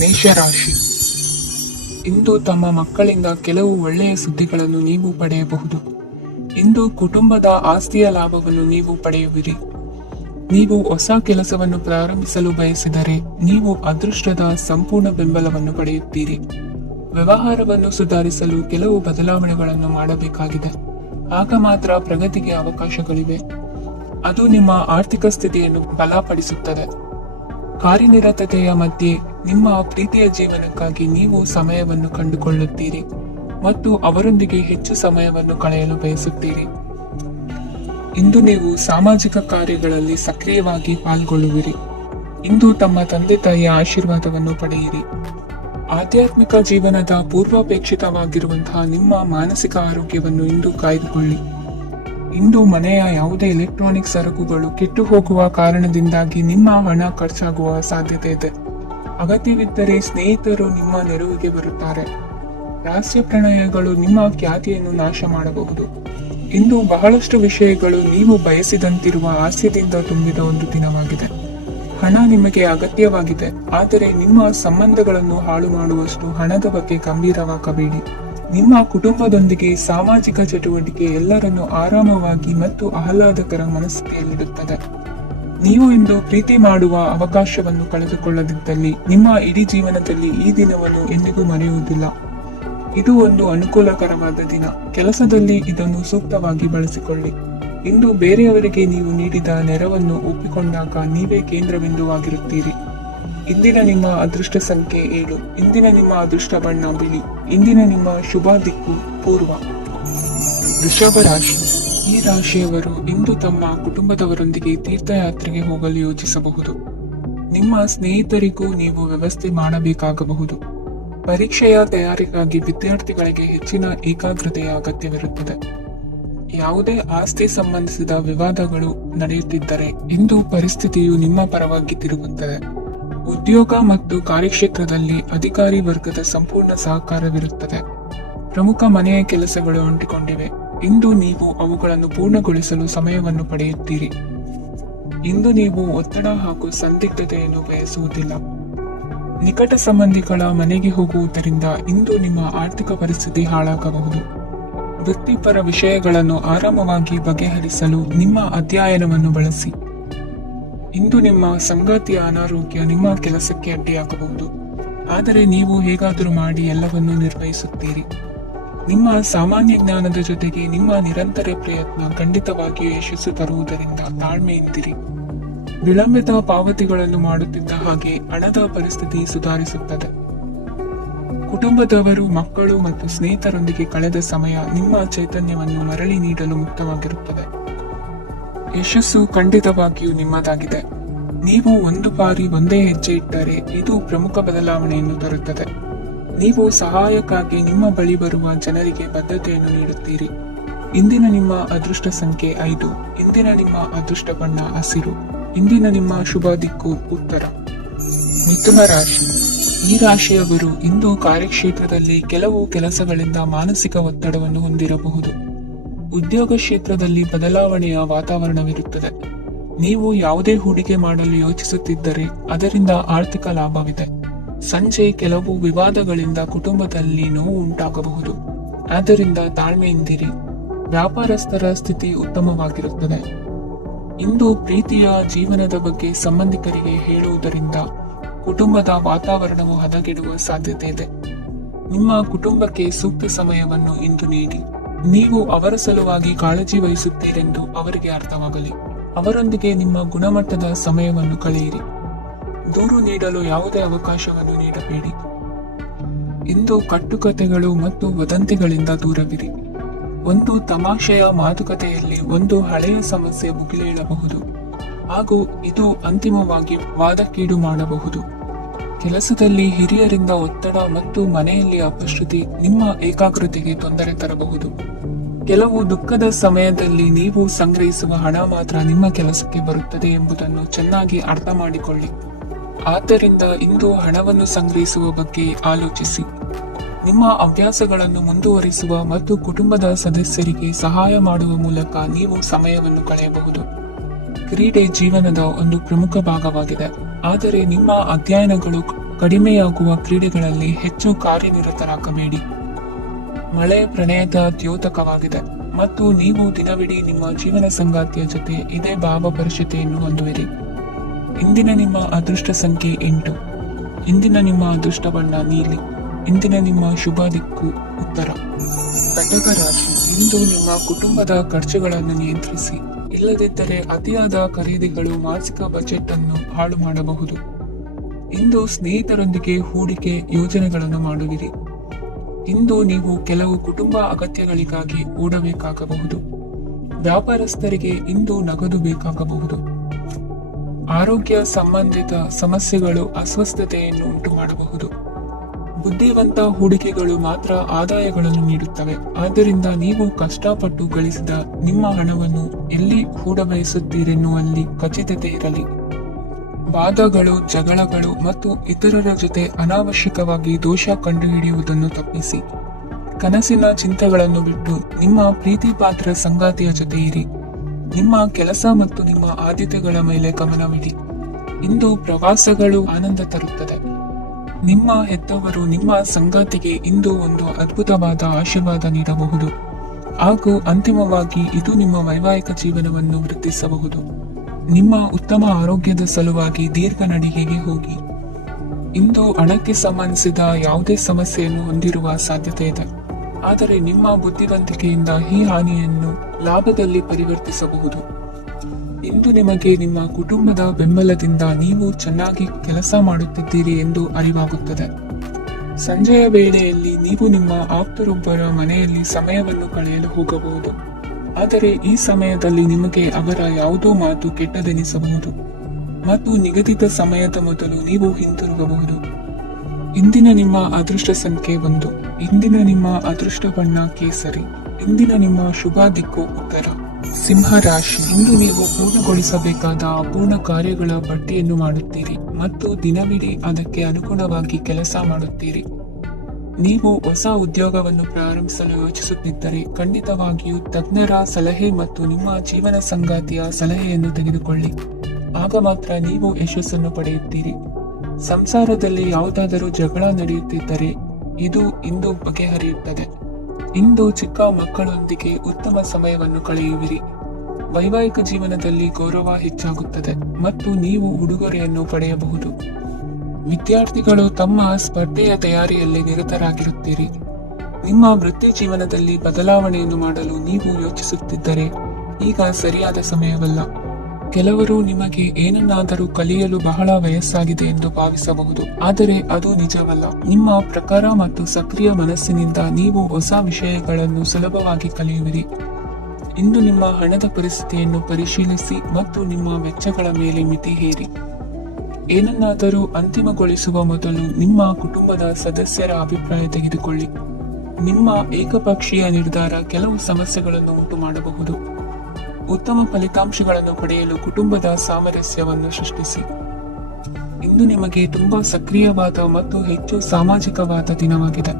ಮೇಷರಾಶಿ. ಇಂದು ತಮ್ಮ ಮಕ್ಕಳಿಂದ ಕೆಲವು ಒಳ್ಳೆಯ ಸುದ್ದಿಗಳನ್ನು ನೀವು ಪಡೆಯಬಹುದು. ಇಂದು ಕುಟುಂಬದ ಆಸ್ತಿಯ ಲಾಭವನ್ನು ನೀವು ಪಡೆಯುವಿರಿ. ನೀವು ಹೊಸ ಕೆಲಸವನ್ನು ಪ್ರಾರಂಭಿಸಲು ಬಯಸಿದರೆ ನೀವು ಅದೃಷ್ಟದ ಸಂಪೂರ್ಣ ಬೆಂಬಲವನ್ನು ಪಡೆಯುತ್ತೀರಿ. ವ್ಯವಹಾರವನ್ನು ಸುಧಾರಿಸಲು ಕೆಲವು ಬದಲಾವಣೆಗಳನ್ನು ಮಾಡಬೇಕಾಗಿದೆ. ಆಗ ಮಾತ್ರ ಪ್ರಗತಿಗೆ ಅವಕಾಶಗಳಿವೆ. ಅದು ನಿಮ್ಮ ಆರ್ಥಿಕ ಸ್ಥಿತಿಯನ್ನು ಬಲಪಡಿಸುತ್ತದೆ. ಕಾರ್ಯನಿರತತೆಯ ಮಧ್ಯೆ ನಿಮ್ಮ ಪ್ರೀತಿಯ ಜೀವನಕ್ಕಾಗಿ ನೀವು ಸಮಯವನ್ನು ಕಂಡುಕೊಳ್ಳುತ್ತೀರಿ ಮತ್ತು ಅವರೊಂದಿಗೆ ಹೆಚ್ಚು ಸಮಯವನ್ನು ಕಳೆಯಲು ಬಯಸುತ್ತೀರಿ. ಇಂದು ನೀವು ಸಾಮಾಜಿಕ ಕಾರ್ಯಗಳಲ್ಲಿ ಸಕ್ರಿಯವಾಗಿ ಪಾಲ್ಗೊಳ್ಳುವಿರಿ. ಇಂದು ತಮ್ಮ ತಂದೆ ತಾಯಿಯ ಆಶೀರ್ವಾದವನ್ನು ಪಡೆಯಿರಿ. ಆಧ್ಯಾತ್ಮಿಕ ಜೀವನದ ಪೂರ್ವಾಪೇಕ್ಷಿತವಾಗಿರುವಂತಹ ನಿಮ್ಮ ಮಾನಸಿಕ ಆರೋಗ್ಯವನ್ನು ಇಂದು ಕಾಯ್ದುಕೊಳ್ಳಿ. ಇಂದು ಮನೆಯ ಯಾವುದೇ ಎಲೆಕ್ಟ್ರಾನಿಕ್ ಸರಕುಗಳು ಕೆಟ್ಟು ಹೋಗುವ ಕಾರಣದಿಂದಾಗಿ ನಿಮ್ಮ ಹಣ ಖರ್ಚಾಗುವ ಸಾಧ್ಯತೆ ಇದೆ. ಅಗತ್ಯವಿದ್ದರೆ ಸ್ನೇಹಿತರು ನಿಮ್ಮ ನೆರವಿಗೆ ಬರುತ್ತಾರೆ. ರಹಸ್ಯ ಪ್ರಣಯಗಳು ನಿಮ್ಮ ಖ್ಯಾತಿಯನ್ನು ನಾಶ ಮಾಡಬಹುದು. ಇಂದು ಬಹಳಷ್ಟು ವಿಷಯಗಳು ನೀವು ಬಯಸಿದಂತಿರುವ ಹಾಸ್ಯದಿಂದ ತುಂಬಿದ ಒಂದು ದಿನವಾಗಿದೆ. ಹಣ ನಿಮಗೆ ಅಗತ್ಯವಾಗಿದೆ, ಆದರೆ ನಿಮ್ಮ ಸಂಬಂಧಗಳನ್ನು ಹಾಳು ಮಾಡುವಷ್ಟು ಹಣದ ಬಗ್ಗೆ ಗಂಭೀರವಾಗಬೇಡಿ. ನಿಮ್ಮ ಕುಟುಂಬದೊಂದಿಗೆ ಸಾಮಾಜಿಕ ಚಟುವಟಿಕೆ ಎಲ್ಲರನ್ನು ಆರಾಮವಾಗಿ ಮತ್ತು ಆಹ್ಲಾದಕರ ಮನಸ್ಥಿತಿಯಲ್ಲಿಡುತ್ತದೆ. ನೀವು ಇಂದು ಪ್ರೀತಿ ಮಾಡುವ ಅವಕಾಶವನ್ನು ಕಳೆದುಕೊಳ್ಳದಿದ್ದಲ್ಲಿ ನಿಮ್ಮ ಇಡೀ ಜೀವನದಲ್ಲಿ ಈ ದಿನವನ್ನು ಎಂದಿಗೂ ಮರೆಯುವುದಿಲ್ಲ. ಇದು ಒಂದು ಅನುಕೂಲಕರವಾದ ದಿನ. ಕೆಲಸದಲ್ಲಿ ಇದನ್ನು ಸೂಕ್ತವಾಗಿ ಬಳಸಿಕೊಳ್ಳಿ. ಇಂದು ಬೇರೆಯವರಿಗೆ ನೀವು ನೀಡಿದ ನೆರವನ್ನು ಒಪ್ಪಿಕೊಂಡಾಗ ನೀವೇ ಕೇಂದ್ರಬಿಂದುವಾಗಿರುತ್ತೀರಿ. ಇಂದಿನ ನಿಮ್ಮ ಅದೃಷ್ಟ ಸಂಖ್ಯೆ 7. ಇಂದಿನ ನಿಮ್ಮ ಅದೃಷ್ಟ ಬಣ್ಣ ಬಿಳಿ. ಇಂದಿನ ನಿಮ್ಮ ಶುಭ ದಿಕ್ಕು ಪೂರ್ವ. ವೃಷಭ ರಾಶಿ. ಈ ರಾಶಿಯವರು ಇಂದು ತಮ್ಮ ಕುಟುಂಬದವರೊಂದಿಗೆ ತೀರ್ಥಯಾತ್ರೆಗೆ ಹೋಗಲು ಯೋಚಿಸಬಹುದು. ನಿಮ್ಮ ಸ್ನೇಹಿತರಿಗೂ ನೀವು ವ್ಯವಸ್ಥೆ ಮಾಡಬೇಕಾಗಬಹುದು. ಪರೀಕ್ಷೆಯ ತಯಾರಿಗಾಗಿ ವಿದ್ಯಾರ್ಥಿಗಳಿಗೆ ಹೆಚ್ಚಿನ ಏಕಾಗ್ರತೆಯ ಅಗತ್ಯವಿರುತ್ತದೆ. ಯಾವುದೇ ಆಸ್ತಿ ಸಂಬಂಧಿಸಿದ ವಿವಾದಗಳು ನಡೆಯುತ್ತಿದ್ದರೆ ಇಂದು ಪರಿಸ್ಥಿತಿಯು ನಿಮ್ಮ ಪರವಾಗಿ ತಿರುಗುತ್ತದೆ. ಉದ್ಯೋಗ ಮತ್ತು ಕಾರ್ಯಕ್ಷೇತ್ರದಲ್ಲಿ ಅಧಿಕಾರಿ ವರ್ಗದ ಸಂಪೂರ್ಣ ಸಹಕಾರವಿರುತ್ತದೆ. ಪ್ರಮುಖ ಮನೆಯ ಕೆಲಸಗಳು ಅಂಟಿಕೊಂಡಿವೆ. ಇಂದು ನೀವು ಅವುಗಳನ್ನು ಪೂರ್ಣಗೊಳಿಸಲು ಸಮಯವನ್ನು ಪಡೆಯುತ್ತೀರಿ. ಇಂದು ನೀವು ಒತ್ತಡ ಹಾಗೂ ಸಂದಿಗ್ಧತೆಯನ್ನು ಬಯಸುವುದಿಲ್ಲ. ನಿಕಟ ಸಂಬಂಧಿಗಳ ಮನೆಗೆ ಹೋಗುವುದರಿಂದ ಇಂದು ನಿಮ್ಮ ಆರ್ಥಿಕ ಪರಿಸ್ಥಿತಿ ಹಾಳಾಗಬಹುದು. ವೃತ್ತಿಪರ ವಿಷಯಗಳನ್ನು ಆರಾಮವಾಗಿ ಬಗೆಹರಿಸಲು ನಿಮ್ಮ ಅಧ್ಯಯನವನ್ನು ಬಳಸಿ. ಇಂದು ನಿಮ್ಮ ಸಂಗಾತಿಯ ಅನಾರೋಗ್ಯ ನಿಮ್ಮ ಕೆಲಸಕ್ಕೆ ಅಡ್ಡಿಯಾಗಬಹುದು, ಆದರೆ ನೀವು ಹೇಗಾದರೂ ಮಾಡಿ ಎಲ್ಲವನ್ನೂ ನಿರ್ವಹಿಸುತ್ತೀರಿ. ನಿಮ್ಮ ಸಾಮಾನ್ಯ ಜ್ಞಾನದ ಜೊತೆಗೆ ನಿಮ್ಮ ನಿರಂತರ ಪ್ರಯತ್ನ ಖಂಡಿತವಾಗಿಯೂ ಯಶಸ್ಸು ತರುವುದರಿಂದ ತಾಳ್ಮೆಯಿಂದಿರಿ. ವಿಳಂಬಿತ ಪಾವತಿಗಳನ್ನು ಮಾಡುತ್ತಿದ್ದ ಹಾಗೆ ಹಣದ ಪರಿಸ್ಥಿತಿ ಸುಧಾರಿಸುತ್ತದೆ. ಕುಟುಂಬದವರು, ಮಕ್ಕಳು ಮತ್ತು ಸ್ನೇಹಿತರೊಂದಿಗೆ ಕಳೆದ ಸಮಯ ನಿಮ್ಮ ಚೈತನ್ಯವನ್ನು ಮರಳಿ ನೀಡಲು ಮುಕ್ತವಾಗಿರುತ್ತದೆ. ಯಶಸ್ಸು ಖಂಡಿತವಾಗಿಯೂ ನಿಮ್ಮದಾಗಿದೆ. ನೀವು ಒಂದು ಬಾರಿ ಒಂದೇ ಹೆಜ್ಜೆ ಇಟ್ಟರೆ ಇದು ಪ್ರಮುಖ ಬದಲಾವಣೆಯನ್ನು ತರುತ್ತದೆ. ನೀವು ಸಹಾಯಕ್ಕಾಗಿ ನಿಮ್ಮ ಬಳಿ ಬರುವ ಜನರಿಗೆ ಬದ್ಧತೆಯನ್ನು ನೀಡುತ್ತೀರಿ. ಇಂದಿನ ನಿಮ್ಮ ಅದೃಷ್ಟ ಸಂಖ್ಯೆ 5. ಇಂದಿನ ನಿಮ್ಮ ಅದೃಷ್ಟ ಬಣ್ಣ ಹಸಿರು. ಇಂದಿನ ನಿಮ್ಮ ಶುಭ ದಿಕ್ಕು ಉತ್ತರ. ಮಿಥುನ ರಾಶಿ. ಈ ರಾಶಿಯವರು ಇಂದು ಕಾರ್ಯಕ್ಷೇತ್ರದಲ್ಲಿ ಕೆಲವು ಕೆಲಸಗಳಿಂದ ಮಾನಸಿಕ ಒತ್ತಡವನ್ನು ಹೊಂದಿರಬಹುದು. ಉದ್ಯೋಗ ಕ್ಷೇತ್ರದಲ್ಲಿ ಬದಲಾವಣೆಯ ವಾತಾವರಣವಿರುತ್ತದೆ. ನೀವು ಯಾವುದೇ ಹೂಡಿಕೆ ಮಾಡಲು ಯೋಚಿಸುತ್ತಿದ್ದರೆ ಅದರಿಂದ ಆರ್ಥಿಕ ಲಾಭವಿದೆ. ಸಂಜೆ ಕೆಲವು ವಿವಾದಗಳಿಂದ ಕುಟುಂಬದಲ್ಲಿ ನೋವು ಉಂಟಾಗಬಹುದು, ಆದ್ದರಿಂದ ತಾಳ್ಮೆಯಿಂದಿರಿ. ವ್ಯಾಪಾರಸ್ಥರ ಸ್ಥಿತಿ ಉತ್ತಮವಾಗಿರುತ್ತದೆ. ಇಂದು ಪ್ರೀತಿಯ ಜೀವನದ ಬಗ್ಗೆ ಸಂಬಂಧಿಕರಿಗೆ ಹೇಳುವುದರಿಂದ ಕುಟುಂಬದ ವಾತಾವರಣವು ಹದಗೆಡುವ ಸಾಧ್ಯತೆ ಇದೆ. ನಿಮ್ಮ ಕುಟುಂಬಕ್ಕೆ ಸೂಕ್ತ ಸಮಯವನ್ನು ಇಂದು ನೀಡಿ. ನೀವು ಅವರ ಸಲುವಾಗಿ ಕಾಳಜಿ ವಹಿಸುತ್ತೀರೆಂದು ಅವರಿಗೆ ಅರ್ಥವಾಗಲಿ. ಅವರೊಂದಿಗೆ ನಿಮ್ಮ ಗುಣಮಟ್ಟದ ಸಮಯವನ್ನು ಕಳೆಯಿರಿ. ದೂರು ನೀಡಲು ಯಾವುದೇ ಅವಕಾಶವನ್ನು ನೀಡಬೇಡಿ. ಇಂದು ಕಟ್ಟುಕತೆಗಳು ಮತ್ತು ವದಂತಿಗಳಿಂದ ದೂರವಿರಿ. ಒಂದು ತಮಾಷೆಯ ಮಾತುಕತೆಯಲ್ಲಿ ಒಂದು ಹಳೆಯ ಸಮಸ್ಯೆ ಭುಗಿಲೇಳಬಹುದು ಹಾಗೂ ಇದು ಅಂತಿಮವಾಗಿ ವಾದಕ್ಕೀಡು ಮಾಡಬಹುದು. ಕೆಲಸದಲ್ಲಿ ಹಿರಿಯರಿಂದ ಒತ್ತಡ ಮತ್ತು ಮನೆಯಲ್ಲಿ ಅಪಶ್ರುತಿ ನಿಮ್ಮ ಏಕಾಗ್ರತೆಗೆ ತೊಂದರೆ ತರಬಹುದು. ಕೆಲವು ದುಃಖದ ಸಮಯದಲ್ಲಿ ನೀವು ಸಂಗ್ರಹಿಸುವ ಹಣ ಮಾತ್ರ ನಿಮ್ಮ ಕೆಲಸಕ್ಕೆ ಬರುತ್ತದೆ ಎಂಬುದನ್ನು ಚೆನ್ನಾಗಿ ಅರ್ಥ ಮಾಡಿಕೊಳ್ಳಿ. ಆದ್ದರಿಂದ ಇಂದು ಹಣವನ್ನು ಸಂಗ್ರಹಿಸುವ ಬಗ್ಗೆ ಆಲೋಚಿಸಿ. ನಿಮ್ಮ ಹವ್ಯಾಸಗಳನ್ನು ಮುಂದುವರಿಸುವ ಮತ್ತು ಕುಟುಂಬದ ಸದಸ್ಯರಿಗೆ ಸಹಾಯ ಮಾಡುವ ಮೂಲಕ ನೀವು ಸಮಯವನ್ನು ಕಳೆಯಬಹುದು. ಕ್ರೀಡೆ ಜೀವನದ ಒಂದು ಪ್ರಮುಖ ಭಾಗವಾಗಿದೆ, ಆದರೆ ನಿಮ್ಮ ಅಧ್ಯಯನಗಳು ಕಡಿಮೆಯಾಗುವ ಕ್ರೀಡೆಗಳಲ್ಲಿ ಹೆಚ್ಚು ಕಾರ್ಯನಿರತರಾಗಬೇಡಿ. ಮಳೆ ಪ್ರಣಯದ ದ್ಯೋತಕವಾಗಿದೆ ಮತ್ತು ನೀವು ದಿನವಿಡೀ ನಿಮ್ಮ ಜೀವನ ಸಂಗಾತಿಯ ಜೊತೆ ಇದೇ ಭಾವಪರಿಷತೆಯನ್ನು ಹೊಂದುವಿರಿ. ಇಂದಿನ ನಿಮ್ಮ ಅದೃಷ್ಟ ಸಂಖ್ಯೆ 8. ಇಂದಿನ ನಿಮ್ಮ ಅದೃಷ್ಟ ಬಣ್ಣ ನೀಲಿ. ಇಂದಿನ ನಿಮ್ಮ ಶುಭ ದಿಕ್ಕು ಉತ್ತರ. ಕಟಕ ರಾಶಿ, ಇಂದು ನಿಮ್ಮ ಕುಟುಂಬದ ಖರ್ಚುಗಳನ್ನು ನಿಯಂತ್ರಿಸಿ. ಇಲ್ಲದಿದ್ದರೆ ಅತಿಯಾದ ಖರೀದಿಗಳು ಮಾಸಿಕ ಬಜೆಟ್ ಅನ್ನು ಹಾಳು ಮಾಡಬಹುದು. ಇಂದು ಸ್ನೇಹಿತರೊಂದಿಗೆ ಹೂಡಿಕೆ ಯೋಜನೆಗಳನ್ನು ಮಾಡುವಿರಿ. ಇಂದು ನೀವು ಕೆಲವು ಕುಟುಂಬ ಅಗತ್ಯಗಳಿಗಾಗಿ ಓಡಬೇಕಾಗಬಹುದು. ವ್ಯಾಪಾರಸ್ಥರಿಗೆ ಇಂದು ನಗದು ಬೇಕಾಗಬಹುದು. ಆರೋಗ್ಯ ಸಂಬಂಧಿತ ಸಮಸ್ಯೆಗಳು ಅಸ್ವಸ್ಥತೆಯನ್ನು ಉಂಟು ಮಾಡಬಹುದು. ಬುದ್ಧಿವಂತ ಹೂಡಿಕೆಗಳು ಮಾತ್ರ ಆದಾಯಗಳನ್ನು ನೀಡುತ್ತವೆ. ಆದ್ದರಿಂದ ನೀವು ಕಷ್ಟಪಟ್ಟು ಗಳಿಸಿದ ನಿಮ್ಮ ಹಣವನ್ನು ಎಲ್ಲಿ ಹೂಡಬಯಸುತ್ತೀರೆನ್ನುವಲ್ಲಿ ಖಚಿತತೆ ಇರಲಿ. ವಾದಗಳು, ಜಗಳಗಳು ಮತ್ತು ಇತರರ ಜೊತೆ ಅನಾವಶ್ಯಕವಾಗಿ ದೋಷ ಕಂಡುಹಿಡಿಯುವುದನ್ನು ತಪ್ಪಿಸಿ. ಕನಸಿನ ಚಿಂತೆಗಳನ್ನು ಬಿಟ್ಟು ನಿಮ್ಮ ಪ್ರೀತಿ ಪಾತ್ರ ಸಂಗಾತಿಯ ಜೊತೆ ಇರಿ. ನಿಮ್ಮ ಕೆಲಸ ಮತ್ತು ನಿಮ್ಮ ಆದ್ಯತೆಗಳ ಮೇಲೆ ಗಮನವಿಡಿ. ಇಂದು ಪ್ರವಾಸಗಳು ಆನಂದ ತರುತ್ತದೆ. ನಿಮ್ಮ ಹೆತ್ತವರು ನಿಮ್ಮ ಸಂಗಾತಿಗೆ ಇಂದು ಒಂದು ಅದ್ಭುತವಾದ ಆಶೀರ್ವಾದ ನೀಡಬಹುದು ಹಾಗೂ ಅಂತಿಮವಾಗಿ ಇದು ನಿಮ್ಮ ವೈವಾಹಿಕ ಜೀವನವನ್ನು ವೃದ್ಧಿಸಬಹುದು. ನಿಮ್ಮ ಉತ್ತಮ ಆರೋಗ್ಯದ ಸಲುವಾಗಿ ದೀರ್ಘ ನಡಿಗೆಗೆ ಹೋಗಿ. ಇಂದು ಹಣಕ್ಕೆ ಸಂಬಂಧಿಸಿದ ಯಾವುದೇ ಸಮಸ್ಯೆಯನ್ನು ಹೊಂದಿರುವ ಸಾಧ್ಯತೆ ಇದೆ. ಆದರೆ ನಿಮ್ಮ ಬುದ್ಧಿವಂತಿಕೆಯಿಂದ ಈ ಹಾನಿಯನ್ನು ಲಾಭದಲ್ಲಿ ಪರಿವರ್ತಿಸಬಹುದು. ಇಂದು ನಿಮಗೆ ನಿಮ್ಮ ಕುಟುಂಬದ ಬೆಂಬಲದಿಂದ ನೀವು ಚೆನ್ನಾಗಿ ಕೆಲಸ ಮಾಡುತ್ತಿದ್ದೀರಿ ಎಂದು ಅರಿವಾಗುತ್ತದೆ. ಸಂಜೆಯ ವೇಳೆಯಲ್ಲಿ ನೀವು ನಿಮ್ಮ ಆಪ್ತರೊಬ್ಬರ ಮನೆಯಲ್ಲಿ ಸಮಯವನ್ನು ಕಳೆಯಲು ಹೋಗಬಹುದು. ಆದರೆ ಈ ಸಮಯದಲ್ಲಿ ನಿಮಗೆ ಅವರ ಯಾವುದೋ ಮಾತು ಕೆಟ್ಟದೆನಿಸಬಹುದು ಮತ್ತು ನಿಗದಿತ ಸಮಯದ ಮೊದಲು ನೀವು ಹಿಂತಿರುಗಬಹುದು. ಇಂದಿನ ನಿಮ್ಮ ಅದೃಷ್ಟ ಸಂಖ್ಯೆ 1. ಇಂದಿನ ನಿಮ್ಮ ಅದೃಷ್ಟ ಬಣ್ಣ ಕೇಸರಿ. ಇಂದಿನ ನಿಮ್ಮ ಶುಭ ದಿಕ್ಕು ಉತ್ತರ. ಸಿಂಹ ರಾಶಿ, ಇಂದು ನೀವು ಪೂರ್ಣಗೊಳಿಸಬೇಕಾದ ಅಪೂರ್ಣ ಕಾರ್ಯಗಳ ಪಟ್ಟಿಯನ್ನು ಮಾಡುತ್ತೀರಿ ಮತ್ತು ದಿನವಿಡೀ ಅದಕ್ಕೆ ಅನುಗುಣವಾಗಿ ಕೆಲಸ ಮಾಡುತ್ತೀರಿ. ನೀವು ಹೊಸ ಉದ್ಯೋಗವನ್ನು ಪ್ರಾರಂಭಿಸಲು ಯೋಚಿಸುತ್ತಿದ್ದರೆ ಖಂಡಿತವಾಗಿಯೂ ತಜ್ಞರ ಸಲಹೆ ಮತ್ತು ನಿಮ್ಮ ಜೀವನ ಸಂಗಾತಿಯ ಸಲಹೆಯನ್ನು ತೆಗೆದುಕೊಳ್ಳಿ. ಆಗ ಮಾತ್ರ ನೀವು ಯಶಸ್ಸನ್ನು ಪಡೆಯುತ್ತೀರಿ. ಸಂಸಾರದಲ್ಲಿ ಯಾವುದಾದರೂ ಜಗಳ ನಡೆಯುತ್ತಿದ್ದರೆ ಇದು ಇಂದು ಬಗೆಹರಿಯುತ್ತದೆ. ಇಂದು ಚಿಕ್ಕ ಮಕ್ಕಳೊಂದಿಗೆ ಉತ್ತಮ ಸಮಯವನ್ನು ಕಳೆಯುವಿರಿ. ವೈವಾಹಿಕ ಜೀವನದಲ್ಲಿ ಗೌರವ ಹೆಚ್ಚಾಗುತ್ತದೆ ಮತ್ತು ನೀವು ಉಡುಗೊರೆಯನ್ನು ಪಡೆಯಬಹುದು. ವಿದ್ಯಾರ್ಥಿಗಳು ತಮ್ಮ ಸ್ಪರ್ಧೆಯ ತಯಾರಿಯಲ್ಲಿ ನಿರತರಾಗಿರುತ್ತೀರಿ. ನಿಮ್ಮ ವೃತ್ತಿ ಜೀವನದಲ್ಲಿ ಬದಲಾವಣೆಯನ್ನು ಮಾಡಲು ನೀವು ಯೋಚಿಸುತ್ತಿದ್ದರೆ ಈಗ ಸರಿಯಾದ ಸಮಯವಲ್ಲ. ಕೆಲವರು ನಿಮಗೆ ಏನನ್ನಾದರೂ ಕಲಿಯಲು ಬಹಳ ವಯಸ್ಸಾಗಿದೆ ಎಂದು ಭಾವಿಸಬಹುದು, ಆದರೆ ಅದು ನಿಜವಲ್ಲ. ನಿಮ್ಮ ಪ್ರಖರ ಮತ್ತು ಸಕ್ರಿಯ ಮನಸ್ಸಿನಿಂದ ನೀವು ಹೊಸ ವಿಷಯಗಳನ್ನು ಸುಲಭವಾಗಿ ಕಲಿಯುವಿರಿ. ಇಂದು ನಿಮ್ಮ ಹಣದ ಪರಿಸ್ಥಿತಿಯನ್ನು ಪರಿಶೀಲಿಸಿ ಮತ್ತು ನಿಮ್ಮ ವೆಚ್ಚಗಳ ಮೇಲೆ ಮಿತಿ ಹೇರಿ. ಏನನ್ನಾದರೂ ಅಂತಿಮಗೊಳಿಸುವ ಮೊದಲು ನಿಮ್ಮ ಕುಟುಂಬದ ಸದಸ್ಯರ ಅಭಿಪ್ರಾಯ ತೆಗೆದುಕೊಳ್ಳಿ. ನಿಮ್ಮ ಏಕಪಕ್ಷೀಯ ನಿರ್ಧಾರ ಕೆಲವು ಸಮಸ್ಯೆಗಳನ್ನು ಉಂಟು ಮಾಡಬಹುದು. ಉತ್ತಮ ಫಲಿತಾಂಶಗಳನ್ನು ಪಡೆಯಲು ಕುಟುಂಬದ ಸಾಮರಸ್ಯವನ್ನು ಸೃಷ್ಟಿಸಿ. ಇಂದು ನಿಮಗೆ ತುಂಬಾ ಸಕ್ರಿಯವಾದ ಮತ್ತು ಹೆಚ್ಚು ಸಾಮಾಜಿಕವಾದ ದಿನವಾಗಿದೆ.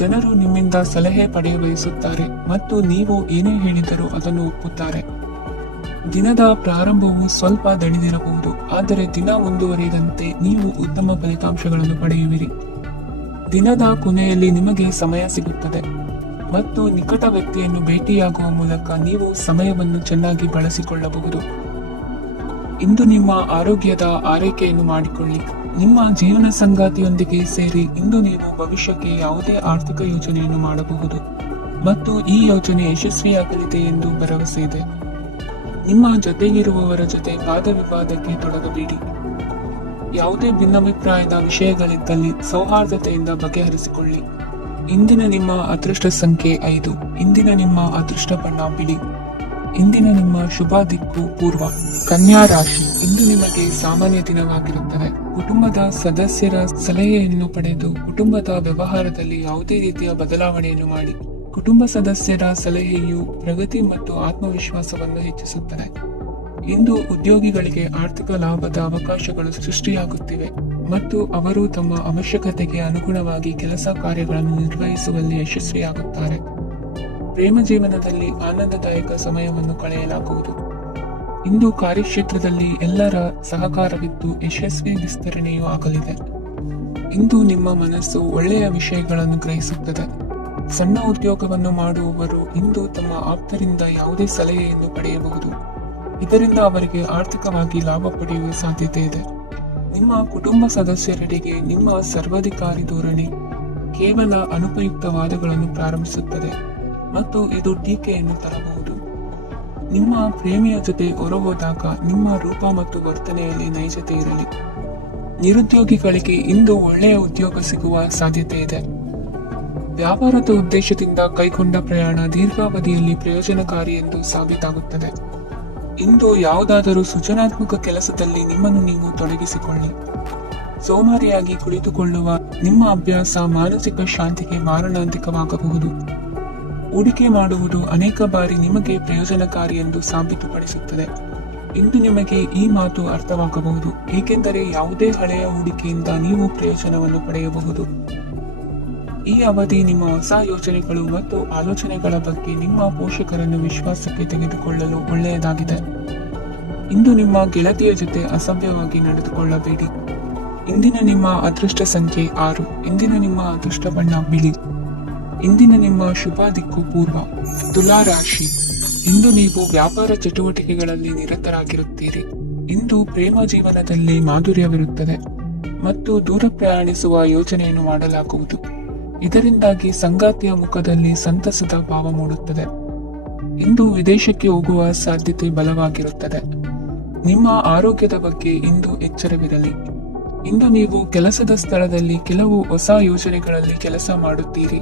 ಜನರು ನಿಮ್ಮಿಂದ ಸಲಹೆ ಪಡೆಯಬಯಸುತ್ತಾರೆ ಮತ್ತು ನೀವು ಏನೇ ಹೇಳಿದರೂ ಅದನ್ನು ಒಪ್ಪುತ್ತಾರೆ. ದಿನದ ಪ್ರಾರಂಭವು ಸ್ವಲ್ಪ ದಣಿದಿರಬಹುದು, ಆದರೆ ದಿನ ಮುಂದುವರಿದಂತೆ ನೀವು ಉತ್ತಮ ಫಲಿತಾಂಶಗಳನ್ನು ಪಡೆಯುವಿರಿ. ದಿನದ ಕೊನೆಯಲ್ಲಿ ನಿಮಗೆ ಸಮಯ ಸಿಗುತ್ತದೆ ಮತ್ತು ನಿಕಟ ವ್ಯಕ್ತಿಯನ್ನು ಭೇಟಿಯಾಗುವ ಮೂಲಕ ನೀವು ಸಮಯವನ್ನು ಚೆನ್ನಾಗಿ ಬಳಸಿಕೊಳ್ಳಬಹುದು. ಇಂದು ನಿಮ್ಮ ಆರೋಗ್ಯದ ಆರೈಕೆಯನ್ನು ಮಾಡಿಕೊಳ್ಳಿ. ನಿಮ್ಮ ಜೀವನ ಸಂಗಾತಿಯೊಂದಿಗೆ ಸೇರಿ ಇಂದು ನೀವು ಭವಿಷ್ಯಕ್ಕೆ ಯಾವುದೇ ಆರ್ಥಿಕ ಯೋಜನೆಯನ್ನು ಮಾಡಬಹುದು ಮತ್ತು ಈ ಯೋಜನೆ ಯಶಸ್ವಿಯಾಗಲಿದೆ ಎಂದು ಭರವಸೆ ಇದೆ. ನಿಮ್ಮ ಜೊತೆಗಿರುವವರ ಜೊತೆ ವಾದ ವಿವಾದಕ್ಕೆ ತೊಡಗಬೇಡಿ. ಯಾವುದೇ ಭಿನ್ನಾಭಿಪ್ರಾಯದ ವಿಷಯಗಳಿದ್ದಲ್ಲಿ ಸೌಹಾರ್ದತೆಯಿಂದ ಬಗೆಹರಿಸಿಕೊಳ್ಳಿ. ಇಂದಿನ ನಿಮ್ಮ ಅದೃಷ್ಟ ಸಂಖ್ಯೆ 5. ಇಂದಿನ ನಿಮ್ಮ ಅದೃಷ್ಟ ಬಣ್ಣ ಬಿಳಿ. ಇಂದಿನ ನಿಮ್ಮ ಶುಭ ದಿಕ್ಕು ಪೂರ್ವ. ಕನ್ಯಾ ರಾಶಿ, ಇಂದು ನಿಮಗೆ ಸಾಮಾನ್ಯ ದಿನವಾಗಿರುತ್ತದೆ. ಕುಟುಂಬದ ಸದಸ್ಯರ ಸಲಹೆಯನ್ನು ಪಡೆದು ಕುಟುಂಬದ ವ್ಯವಹಾರದಲ್ಲಿ ಯಾವುದೇ ರೀತಿಯ ಬದಲಾವಣೆಯನ್ನು ಮಾಡಿ. ಕುಟುಂಬ ಸದಸ್ಯರ ಸಲಹೆಯು ಪ್ರಗತಿ ಮತ್ತು ಆತ್ಮವಿಶ್ವಾಸವನ್ನು ಹೆಚ್ಚಿಸುತ್ತದೆ. ಇಂದು ಉದ್ಯೋಗಿಗಳಿಗೆ ಆರ್ಥಿಕ ಲಾಭದ ಅವಕಾಶಗಳು ಸೃಷ್ಟಿಯಾಗುತ್ತಿವೆ ಮತ್ತು ಅವರು ತಮ್ಮ ಅವಶ್ಯಕತೆಗೆ ಅನುಗುಣವಾಗಿ ಕೆಲಸ ಕಾರ್ಯಗಳನ್ನು ನಿರ್ವಹಿಸುವಲ್ಲಿ ಯಶಸ್ವಿಯಾಗುತ್ತಾರೆ. ಪ್ರೇಮ ಜೀವನದಲ್ಲಿ ಆನಂದದಾಯಕ ಸಮಯವನ್ನು ಕಳೆಯಲಾಗುವುದು. ಇಂದು ಕಾರ್ಯಕ್ಷೇತ್ರದಲ್ಲಿ ಎಲ್ಲರ ಸಹಕಾರವಿದ್ದು ಯಶಸ್ವಿ ವಿಸ್ತರಣೆಯೂ ಆಗಲಿದೆ. ಇಂದು ನಿಮ್ಮ ಮನಸ್ಸು ಒಳ್ಳೆಯ ವಿಷಯಗಳನ್ನು ಗ್ರಹಿಸುತ್ತದೆ. ಸಣ್ಣ ಉದ್ಯೋಗವನ್ನು ಮಾಡುವವರು ಇಂದು ತಮ್ಮ ಆಪ್ತರಿಂದ ಯಾವುದೇ ಸಲಹೆಯನ್ನು ಪಡೆಯಬಹುದು. ಇದರಿಂದ ಅವರಿಗೆ ಆರ್ಥಿಕವಾಗಿ ಲಾಭ ಪಡೆಯುವ ಸಾಧ್ಯತೆ ಇದೆ. ನಿಮ್ಮ ಕುಟುಂಬ ಸದಸ್ಯರೆಡೆಗೆ ನಿಮ್ಮ ಸರ್ವಾಧಿಕಾರಿ ಧೋರಣೆ ಕೇವಲ ಅನುಪಯುಕ್ತ ವಾದಗಳನ್ನು ಪ್ರಾರಂಭಿಸುತ್ತದೆ ಮತ್ತು ಇದು ಟೀಕೆಯನ್ನು ತರಬಹುದು. ನಿಮ್ಮ ಪ್ರೇಮಿಯ ಜೊತೆ ಹೊರಹೋದಾಗ ನಿಮ್ಮ ರೂಪ ಮತ್ತು ವರ್ತನೆಯಲ್ಲಿ ನೈಜತೆ ಇರಲಿ. ನಿರುದ್ಯೋಗಿಗಳಿಗೆ ಇಂದು ಒಳ್ಳೆಯ ಉದ್ಯೋಗ ಸಿಗುವ ಸಾಧ್ಯತೆ ಇದೆ. ವ್ಯಾಪಾರದ ಉದ್ದೇಶದಿಂದ ಕೈಗೊಂಡ ಪ್ರಯಾಣ ದೀರ್ಘಾವಧಿಯಲ್ಲಿ ಪ್ರಯೋಜನಕಾರಿ ಎಂದು ಸಾಬೀತಾಗುತ್ತದೆ. ಇಂದು ಯಾವುದಾದರೂ ಸೃಜನಾತ್ಮಕ ಕೆಲಸದಲ್ಲಿ ನಿಮ್ಮನ್ನು ನೀವು ತೊಡಗಿಸಿಕೊಳ್ಳಿ. ಸೋಮಾರಿಯಾಗಿ ಕುಳಿತುಕೊಳ್ಳುವ ನಿಮ್ಮ ಅಭ್ಯಾಸ ಮಾನಸಿಕ ಶಾಂತಿಗೆ ಮಾರಣಾಂತಿಕವಾಗಬಹುದು. ಹೂಡಿಕೆ ಮಾಡುವುದು ಅನೇಕ ಬಾರಿ ನಿಮಗೆ ಪ್ರಯೋಜನಕಾರಿ ಎಂದು ಸಾಬೀತುಪಡಿಸುತ್ತದೆ. ಇಂದು ನಿಮಗೆ ಈ ಮಾತು ಅರ್ಥವಾಗಬಹುದು, ಏಕೆಂದರೆ ಯಾವುದೇ ಹಳೆಯ ಹೂಡಿಕೆಯಿಂದ ನೀವು ಪ್ರಯೋಜನವನ್ನು ಪಡೆಯಬಹುದು. ಈ ಅವಧಿ ನಿಮ್ಮ ಹೊಸ ಯೋಚನೆಗಳು ಮತ್ತು ಆಲೋಚನೆಗಳ ಬಗ್ಗೆ ನಿಮ್ಮ ಪೋಷಕರನ್ನು ವಿಶ್ವಾಸಕ್ಕೆ ತೆಗೆದುಕೊಳ್ಳಲು ಒಳ್ಳೆಯದಾಗಿದೆ. ಇಂದು ನಿಮ್ಮ ಗೆಳತಿಯ ಜೊತೆ ಅಸಭ್ಯವಾಗಿ ನಡೆದುಕೊಳ್ಳಬೇಡಿ. ಇಂದಿನ ನಿಮ್ಮ ಅದೃಷ್ಟ ಸಂಖ್ಯೆ 6. ಇಂದಿನ ನಿಮ್ಮ ಅದೃಷ್ಟ ಬಣ್ಣ ಬಿಳಿ. ಇಂದಿನ ನಿಮ್ಮ ಶುಭ ದಿಕ್ಕು ಪೂರ್ವ. ತುಲಾ ರಾಶಿ. ಇಂದು ನೀವು ವ್ಯಾಪಾರ ಚಟುವಟಿಕೆಗಳಲ್ಲಿ ನಿರತರಾಗಿರುತ್ತೀರಿ. ಇಂದು ಪ್ರೇಮ ಜೀವನದಲ್ಲಿ ಮಾಧುರ್ಯವಿರುತ್ತದೆ ಮತ್ತು ದೂರ ಪ್ರಯಾಣಿಸುವ ಯೋಜನೆಯನ್ನು ಮಾಡಲಾಗುವುದು. ಇದರಿಂದಾಗಿ ಸಂಗಾತಿಯ ಮುಖದಲ್ಲಿ ಸಂತಸದ ಭಾವ ಮೂಡುತ್ತದೆ. ಇಂದು ವಿದೇಶಕ್ಕೆ ಹೋಗುವ ಸಾಧ್ಯತೆ ಬಲವಾಗಿರುತ್ತದೆ. ನಿಮ್ಮ ಆರೋಗ್ಯದ ಬಗ್ಗೆ ಇಂದು ಎಚ್ಚರವಿರಲಿ. ಇಂದು ನೀವು ಕೆಲಸದ ಸ್ಥಳದಲ್ಲಿ ಕೆಲವು ಹೊಸ ಯೋಜನೆಗಳಲ್ಲಿ ಕೆಲಸ ಮಾಡುತ್ತೀರಿ.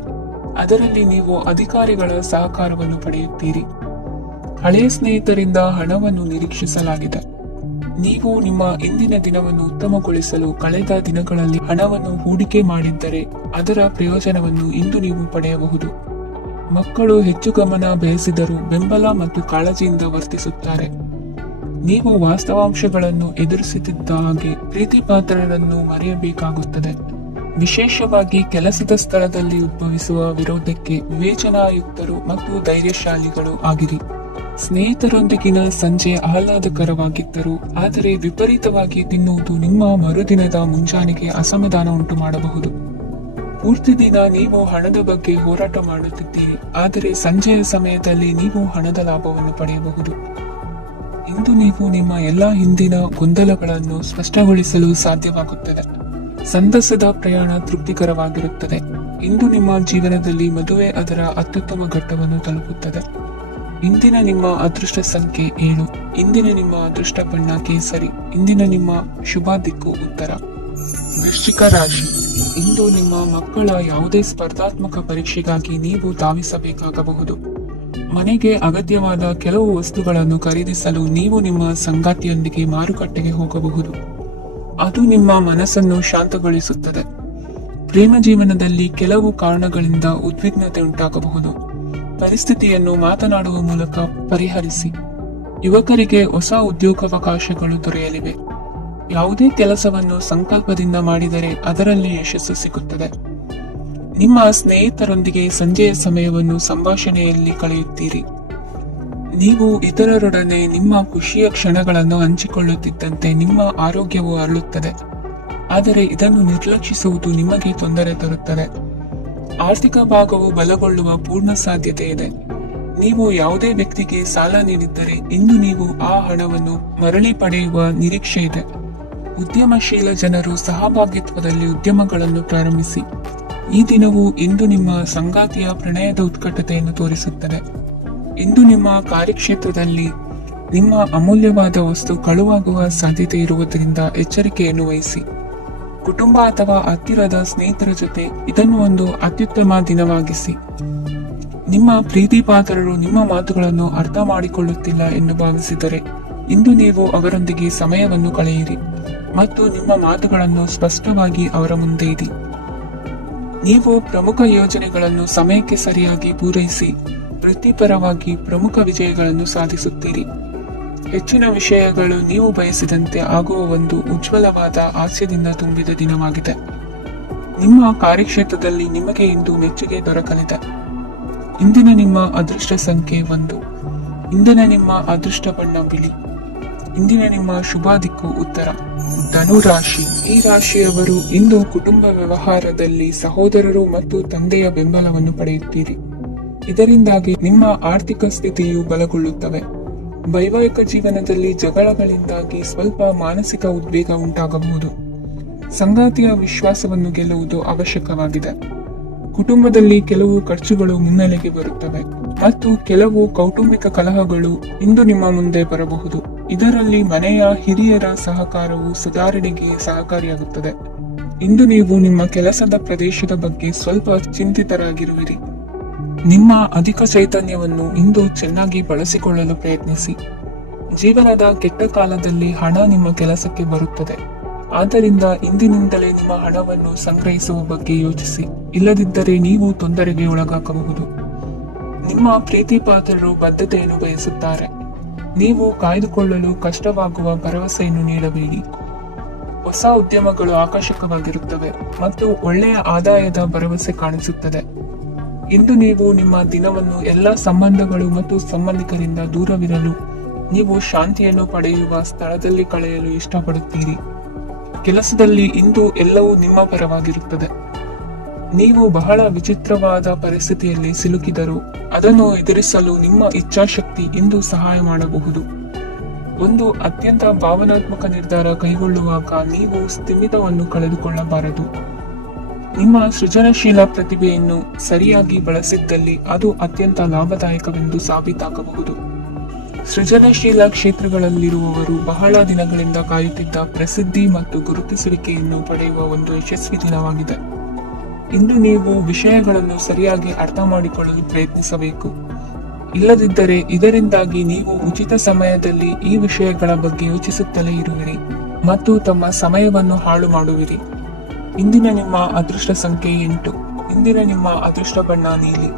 ಅದರಲ್ಲಿ ನೀವು ಅಧಿಕಾರಿಗಳ ಸಹಕಾರವನ್ನು ಪಡೆಯುತ್ತೀರಿ. ಹಳೆಯ ಸ್ನೇಹಿತರಿಂದ ಹಣವನ್ನು ನಿರೀಕ್ಷಿಸಲಾಗಿದೆ. ನೀವು ನಿಮ್ಮ ಇಂದಿನ ದಿನವನ್ನು ಉತ್ತಮಗೊಳಿಸಲು ಕಳೆದ ದಿನಗಳಲ್ಲಿ ಹಣವನ್ನು ಹೂಡಿಕೆ ಮಾಡಿದ್ದರೆ ಅದರ ಪ್ರಯೋಜನವನ್ನು ಇಂದು ನೀವು ಪಡೆಯಬಹುದು. ಮಕ್ಕಳು ಹೆಚ್ಚು ಗಮನ ಬಯಸಿದರೂ ಬೆಂಬಲ ಮತ್ತು ಕಾಳಜಿಯಿಂದ ವರ್ತಿಸುತ್ತಾರೆ. ನೀವು ವಾಸ್ತವಾಂಶಗಳನ್ನು ಎದುರಿಸುತ್ತಿದ್ದ ಹಾಗೆ ಪ್ರೀತಿ ಪಾತ್ರರನ್ನು ಮರೆಯಬೇಕಾಗುತ್ತದೆ. ವಿಶೇಷವಾಗಿ ಕೆಲಸದ ಸ್ಥಳದಲ್ಲಿ ಉದ್ಭವಿಸುವ ವಿರೋಧಕ್ಕೆ ವಿವೇಚನಾಯುಕ್ತರು ಮತ್ತು ಧೈರ್ಯಶಾಲಿಗಳು ಆಗಿರಿ. ಸ್ನೇಹಿತರೊಂದಿಗಿನ ಸಂಜೆ ಆಹ್ಲಾದಕರವಾಗಿದ್ದರು, ಆದರೆ ವಿಪರೀತವಾಗಿ ತಿನ್ನುವುದು ನಿಮ್ಮ ಮರುದಿನದ ಮುಂಜಾನೆಗೆ ಅಸಮಾಧಾನ ಉಂಟು ಮಾಡಬಹುದು. ಪೂರ್ತಿ ದಿನ ನೀವು ಹಣದ ಬಗ್ಗೆ ಹೋರಾಟ ಮಾಡುತ್ತಿದ್ದೀರಿ, ಆದರೆ ಸಂಜೆಯ ಸಮಯದಲ್ಲಿ ನೀವು ಹಣದ ಲಾಭವನ್ನು ಪಡೆಯಬಹುದು. ಇಂದು ನೀವು ನಿಮ್ಮ ಎಲ್ಲಾ ಹಿಂದಿನ ಗೊಂದಲಗಳನ್ನು ಸ್ಪಷ್ಟಗೊಳಿಸಲು ಸಾಧ್ಯವಾಗುತ್ತದೆ. ಸಂತಸದ ಪ್ರಯಾಣ ತೃಪ್ತಿಕರವಾಗಿರುತ್ತದೆ. ಇಂದು ನಿಮ್ಮ ಜೀವನದಲ್ಲಿ ಮದುವೆ ಅದರ ಅತ್ಯುತ್ತಮ ಘಟ್ಟವನ್ನು ತಲುಪುತ್ತದೆ. ಇಂದಿನ ನಿಮ್ಮ ಅದೃಷ್ಟ ಸಂಖ್ಯೆ 7. ಇಂದಿನ ನಿಮ್ಮ ಅದೃಷ್ಟ ಬಣ್ಣ ಕೇಸರಿ. ಇಂದಿನ ನಿಮ್ಮ ಶುಭ ದಿಕ್ಕು ಉತ್ತರ. ವೃಶ್ಚಿಕ ರಾಶಿ. ಇಂದು ನಿಮ್ಮ ಮಕ್ಕಳ ಯಾವುದೇ ಸ್ಪರ್ಧಾತ್ಮಕ ಪರೀಕ್ಷೆಗಾಗಿ ನೀವು ಧಾವಿಸಬೇಕಾಗಬಹುದು. ಮನೆಗೆ ಅಗತ್ಯವಾದ ಕೆಲವು ವಸ್ತುಗಳನ್ನು ಖರೀದಿಸಲು ನೀವು ನಿಮ್ಮ ಸಂಗಾತಿಯೊಂದಿಗೆ ಮಾರುಕಟ್ಟೆಗೆ ಹೋಗಬಹುದು. ಅದು ನಿಮ್ಮ ಮನಸ್ಸನ್ನು ಶಾಂತಗೊಳಿಸುತ್ತದೆ. ಪ್ರೇಮ ಜೀವನದಲ್ಲಿ ಕೆಲವು ಕಾರಣಗಳಿಂದ ಉದ್ವಿಗ್ನತೆ ಉಂಟಾಗಬಹುದು. ಪರಿಸ್ಥಿತಿಯನ್ನು ಮಾತನಾಡುವ ಮೂಲಕ ಪರಿಹರಿಸಿ. ಯುವಕರಿಗೆ ಹೊಸ ಉದ್ಯೋಗಾವಕಾಶಗಳು ದೊರೆಯಲಿವೆ. ಯಾವುದೇ ಕೆಲಸವನ್ನು ಸಂಕಲ್ಪದಿಂದ ಮಾಡಿದರೆ ಅದರಲ್ಲಿ ಯಶಸ್ಸು ಸಿಗುತ್ತದೆ. ನಿಮ್ಮ ಸ್ನೇಹಿತರೊಂದಿಗೆ ಸಂಜೆಯ ಸಮಯವನ್ನು ಸಂಭಾಷಣೆಯಲ್ಲಿ ಕಳೆಯುತ್ತೀರಿ. ನೀವು ಇತರರೊಡನೆ ನಿಮ್ಮ ಖುಷಿಯ ಕ್ಷಣಗಳನ್ನು ಹಂಚಿಕೊಳ್ಳುತ್ತಿದ್ದಂತೆ ನಿಮ್ಮ ಆರೋಗ್ಯವು ಅರಳುತ್ತದೆ. ಆದರೆ ಇದನ್ನು ನಿರ್ಲಕ್ಷಿಸುವುದು ನಿಮಗೆ ತೊಂದರೆ ತರುತ್ತದೆ. ಆರ್ಥಿಕ ಭಾಗವು ಬಲಗೊಳ್ಳುವ ಪೂರ್ಣ ಸಾಧ್ಯತೆ ಇದೆ. ನೀವು ಯಾವುದೇ ವ್ಯಕ್ತಿಗೆ ಸಾಲ ನೀಡಿದ್ದರೆ ಇಂದು ನೀವು ಆ ಹಣವನ್ನು ಮರಳಿ ಪಡೆಯುವ ನಿರೀಕ್ಷೆ ಇದೆ. ಉದ್ಯಮಶೀಲ ಜನರು ಸಹಭಾಗಿತ್ವದಲ್ಲಿ ಉದ್ಯಮಗಳನ್ನು ಪ್ರಾರಂಭಿಸಿ. ಈ ದಿನವು ಇಂದು ನಿಮ್ಮ ಸಂಗಾತಿಯ ಪ್ರಣಯದ ಉತ್ಕಟತೆಯನ್ನು ತೋರಿಸುತ್ತದೆ. ಇಂದು ನಿಮ್ಮ ಕಾರ್ಯಕ್ಷೇತ್ರದಲ್ಲಿ ನಿಮ್ಮ ಅಮೂಲ್ಯವಾದ ವಸ್ತು ಕಳುವಾಗುವ ಸಾಧ್ಯತೆ ಇರುವುದರಿಂದ ಎಚ್ಚರಿಕೆಯನ್ನು ವಹಿಸಿ. ಕುಟುಂಬ ಅಥವಾ ಹತ್ತಿರದ ಸ್ನೇಹಿತರ ಜೊತೆ ಇದನ್ನು ಒಂದು ಅತ್ಯುತ್ತಮ ದಿನವಾಗಿಸಿ. ನಿಮ್ಮ ಪ್ರೀತಿ ಪಾತ್ರರು ನಿಮ್ಮ ಮಾತುಗಳನ್ನು ಅರ್ಥ ಮಾಡಿಕೊಳ್ಳುತ್ತಿಲ್ಲ ಎಂದು ಭಾವಿಸಿದರೆ ಇಂದು ನೀವು ಅವರೊಂದಿಗೆ ಸಮಯವನ್ನು ಕಳೆಯಿರಿ ಮತ್ತು ನಿಮ್ಮ ಮಾತುಗಳನ್ನು ಸ್ಪಷ್ಟವಾಗಿ ಅವರ ಮುಂದೆ ಇಡಿ. ನೀವು ಪ್ರಮುಖ ಯೋಜನೆಗಳನ್ನು ಸಮಯಕ್ಕೆ ಸರಿಯಾಗಿ ಪೂರೈಸಿ ವೃತ್ತಿಪರವಾಗಿ ಪ್ರಮುಖ ವಿಜಯಗಳನ್ನು ಸಾಧಿಸುತ್ತೀರಿ. ಹೆಚ್ಚಿನ ವಿಷಯಗಳು ನೀವು ಬಯಸಿದಂತೆ ಆಗುವ ಒಂದು ಉಜ್ವಲವಾದ ಹಾಸ್ಯದಿಂದ ತುಂಬಿದ ದಿನವಾಗಿದೆ. ನಿಮ್ಮ ಕಾರ್ಯಕ್ಷೇತ್ರದಲ್ಲಿ ನಿಮಗೆ ಇಂದು ಮೆಚ್ಚುಗೆ ದೊರಕಲಿದೆ. ಇಂದಿನ ನಿಮ್ಮ ಅದೃಷ್ಟ ಸಂಖ್ಯೆ 1. ಇಂದಿನ ನಿಮ್ಮ ಅದೃಷ್ಟ ಬಣ್ಣ ಬಿಳಿ. ಇಂದಿನ ನಿಮ್ಮ ಶುಭ ದಿಕ್ಕು ಉತ್ತರ. ಧನು ರಾಶಿ. ಈ ರಾಶಿಯವರು ಇಂದು ಕುಟುಂಬ ವ್ಯವಹಾರದಲ್ಲಿ ಸಹೋದರರು ಮತ್ತು ತಂದೆಯ ಬೆಂಬಲವನ್ನು ಪಡೆಯುತ್ತೀರಿ. ಇದರಿಂದಾಗಿ ನಿಮ್ಮ ಆರ್ಥಿಕ ಸ್ಥಿತಿಯು ಬಲಗೊಳ್ಳುತ್ತವೆ. ವೈವಾಹಿಕ ಜೀವನದಲ್ಲಿ ಜಗಳಗಳಿಂದಾಗಿ ಸ್ವಲ್ಪ ಮಾನಸಿಕ ಉದ್ವೇಗ ಉಂಟಾಗಬಹುದು. ಸಂಗಾತಿಯ ವಿಶ್ವಾಸವನ್ನು ಗೆಲ್ಲುವುದು ಅವಶ್ಯಕವಾಗಿದೆ. ಕುಟುಂಬದಲ್ಲಿ ಕೆಲವು ಖರ್ಚುಗಳು ಮುನ್ನೆಲೆಗೆ ಬರುತ್ತವೆ ಮತ್ತು ಕೆಲವು ಕೌಟುಂಬಿಕ ಕಲಹಗಳು ಇಂದು ನಿಮ್ಮ ಮುಂದೆ ಬರಬಹುದು. ಇದರಲ್ಲಿ ಮನೆಯ ಹಿರಿಯರ ಸಹಕಾರವು ಸುಧಾರಣೆಗೆ ಸಹಕಾರಿಯಾಗುತ್ತದೆ. ಇಂದು ನೀವು ನಿಮ್ಮ ಕೆಲಸದ ಪ್ರದೇಶದ ಬಗ್ಗೆ ಸ್ವಲ್ಪ ಚಿಂತಿತರಾಗಿರುವಿರಿ. ನಿಮ್ಮ ಅಧಿಕ ಚೈತನ್ಯವನ್ನು ಇಂದು ಚೆನ್ನಾಗಿ ಬಳಸಿಕೊಳ್ಳಲು ಪ್ರಯತ್ನಿಸಿ. ಜೀವನದ ಕೆಟ್ಟ ಕಾಲದಲ್ಲಿ ಹಣ ನಿಮ್ಮ ಕೆಲಸಕ್ಕೆ ಬರುತ್ತದೆ. ಆದ್ದರಿಂದ ಇಂದಿನಿಂದಲೇ ನಿಮ್ಮ ಹಣವನ್ನು ಸಂಗ್ರಹಿಸುವ ಬಗ್ಗೆ ಯೋಚಿಸಿ. ಇಲ್ಲದಿದ್ದರೆ ನೀವು ತೊಂದರೆಗೆ ಒಳಗಾಗಬಹುದು. ನಿಮ್ಮ ಪ್ರೀತಿ ಪಾತ್ರರು ಬದ್ಧತೆಯನ್ನು ಬಯಸುತ್ತಾರೆ. ನೀವು ಕಾಯ್ದುಕೊಳ್ಳಲು ಕಷ್ಟವಾಗುವ ಭರವಸೆಯನ್ನು ನೀಡಬೇಡಿ. ಹೊಸ ಉದ್ಯಮಗಳು ಆಕರ್ಷಕವಾಗಿರುತ್ತವೆ ಮತ್ತು ಒಳ್ಳೆಯ ಆದಾಯದ ಭರವಸೆ ಕಾಣಿಸುತ್ತದೆ. ಇಂದು ನೀವು ನಿಮ್ಮ ದಿನವನ್ನು ಎಲ್ಲ ಸಂಬಂಧಗಳು ಮತ್ತು ಸಂಬಂಧಿಕರಿಂದ ದೂರವಿರಲು ನೀವು ಶಾಂತಿಯನ್ನು ಪಡೆಯುವ ಸ್ಥಳದಲ್ಲಿ ಕಳೆಯಲು ಇಷ್ಟಪಡುತ್ತೀರಿ. ಕೆಲಸದಲ್ಲಿ ಇಂದು ಎಲ್ಲವೂ ನಿಮ್ಮ ಪರವಾಗಿರುತ್ತದೆ. ನೀವು ಬಹಳ ವಿಚಿತ್ರವಾದ ಪರಿಸ್ಥಿತಿಯಲ್ಲಿ ಸಿಲುಕಿದರೂ ಅದನ್ನು ಎದುರಿಸಲು ನಿಮ್ಮ ಇಚ್ಛಾಶಕ್ತಿ ಇಂದು ಸಹಾಯ ಮಾಡಬಹುದು. ಒಂದು ಅತ್ಯಂತ ಭಾವನಾತ್ಮಕ ನಿರ್ಧಾರ ಕೈಗೊಳ್ಳುವಾಗ ನೀವು ಸ್ಥಿಮಿತವನ್ನು ಕಳೆದುಕೊಳ್ಳಬಾರದು. ನಿಮ್ಮ ಸೃಜನಶೀಲ ಪ್ರತಿಭೆಯನ್ನು ಸರಿಯಾಗಿ ಬಳಸಿದ್ದಲ್ಲಿ ಅದು ಅತ್ಯಂತ ಲಾಭದಾಯಕವೆಂದು ಸಾಬೀತಾಗಬಹುದು. ಸೃಜನಶೀಲ ಕ್ಷೇತ್ರಗಳಲ್ಲಿರುವವರು ಬಹಳ ದಿನಗಳಿಂದ ಕಾಯುತ್ತಿದ್ದ ಪ್ರಸಿದ್ಧಿ ಮತ್ತು ಗುರುತಿಸುವಿಕೆಯನ್ನು ಪಡೆಯುವ ಒಂದು ಯಶಸ್ವಿ ದಿನವಾಗಿದೆ. ಇಂದು ನೀವು ವಿಷಯಗಳನ್ನು ಸರಿಯಾಗಿ ಅರ್ಥ ಮಾಡಿಕೊಳ್ಳಲು ಪ್ರಯತ್ನಿಸಬೇಕು. ಇಲ್ಲದಿದ್ದರೆ ಇದರಿಂದಾಗಿ ನೀವು ಉಚಿತ ಸಮಯದಲ್ಲಿ ಈ ವಿಷಯಗಳ ಬಗ್ಗೆ ಯೋಚಿಸುತ್ತಲೇ ಇರುವಿರಿ ಮತ್ತು ತಮ್ಮ ಸಮಯವನ್ನು ಹಾಳು ಮಾಡುವಿರಿ. ಇಂದಿನ ನಿಮ್ಮ ಅದೃಷ್ಟ ಸಂಖ್ಯೆ 8. ಇಂದಿನ ನಿಮ್ಮ ಅದೃಷ್ಟ ಬಣ್ಣ ನೀಲಿ.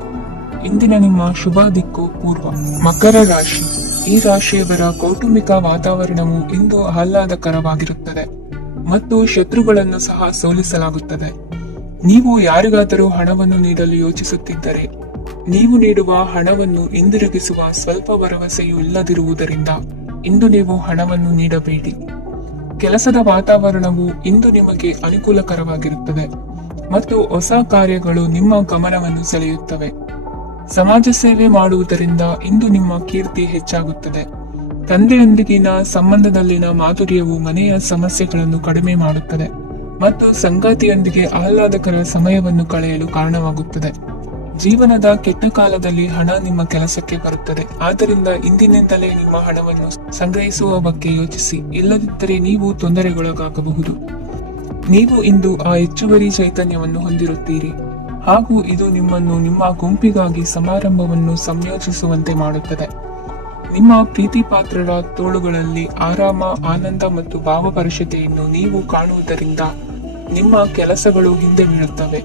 ಇಂದಿನ ನಿಮ್ಮ ಶುಭ ದಿಕ್ಕು ಪೂರ್ವ. ಮಕರ ರಾಶಿ. ಈ ರಾಶಿಯವರ ಕೌಟುಂಬಿಕ ವಾತಾವರಣವು ಇಂದು ಆಹ್ಲಾದಕರವಾಗಿರುತ್ತದೆ ಮತ್ತು ಶತ್ರುಗಳನ್ನು ಸಹ ಸೋಲಿಸಲಾಗುತ್ತದೆ. ನೀವು ಯಾರಿಗಾದರೂ ಹಣವನ್ನು ನೀಡಲು ಯೋಚಿಸುತ್ತಿದ್ದರೆ ನೀವು ನೀಡುವ ಹಣವನ್ನು ಹಿಂದಿರುಗಿಸುವ ಸ್ವಲ್ಪ ಭರವಸೆಯೂ ಇಲ್ಲದಿರುವುದರಿಂದ ಇಂದು ನೀವು ಹಣವನ್ನು ನೀಡಬೇಡಿ. ಕೆಲಸದ ವಾತಾವರಣವು ಇಂದು ನಿಮಗೆ ಅನುಕೂಲಕರವಾಗಿರುತ್ತದೆ ಮತ್ತು ಹೊಸ ಕಾರ್ಯಗಳು ನಿಮ್ಮ ಗಮನವನ್ನು ಸೆಳೆಯುತ್ತವೆ. ಸಮಾಜ ಸೇವೆ ಮಾಡುವುದರಿಂದ ಇಂದು ನಿಮ್ಮ ಕೀರ್ತಿ ಹೆಚ್ಚಾಗುತ್ತದೆ. ತಂದೆಯೊಂದಿಗಿನ ಸಂಬಂಧದಲ್ಲಿನ ಮಾಧುರ್ಯವು ಮನೆಯ ಸಮಸ್ಯೆಗಳನ್ನು ಕಡಿಮೆ ಮಾಡುತ್ತದೆ ಮತ್ತು ಸಂಗಾತಿಯೊಂದಿಗೆ ಆಹ್ಲಾದಕರ ಸಮಯವನ್ನು ಕಳೆಯಲು ಕಾರಣವಾಗುತ್ತದೆ. ಜೀವನದ ಕೆಟ್ಟ ಕಾಲದಲ್ಲಿ ಹಣ ನಿಮ್ಮ ಕೆಲಸಕ್ಕೆ ಬರುತ್ತದೆ. ಆದ್ದರಿಂದ ಇಂದಿನಿಂದಲೇ ನಿಮ್ಮ ಹಣವನ್ನು ಸಂಗ್ರಹಿಸುವ ಬಗ್ಗೆ ಯೋಚಿಸಿ. ಇಲ್ಲದಿದ್ದರೆ ನೀವು ತೊಂದರೆಗೊಳಗಾಗಬಹುದು. ನೀವು ಇಂದು ಆ ಹೆಚ್ಚುವರಿ ಚೈತನ್ಯವನ್ನು ಹೊಂದಿರುತ್ತೀರಿ ಹಾಗೂ ಇದು ನಿಮ್ಮನ್ನು ನಿಮ್ಮ ಗುಂಪಿಗಾಗಿ ಸಮಾರಂಭವನ್ನು ಸಂಯೋಜಿಸುವಂತೆ ಮಾಡುತ್ತದೆ. ನಿಮ್ಮ ಪ್ರೀತಿ ಪಾತ್ರರ ತೋಳುಗಳಲ್ಲಿ ಆರಾಮ, ಆನಂದ ಮತ್ತು ಭಾವಪರಶತೆಯನ್ನು ನೀವು ಕಾಣುವುದರಿಂದ ನಿಮ್ಮ ಕೆಲಸಗಳು ಹಿಂದೆ ಬೀಳುತ್ತವೆ.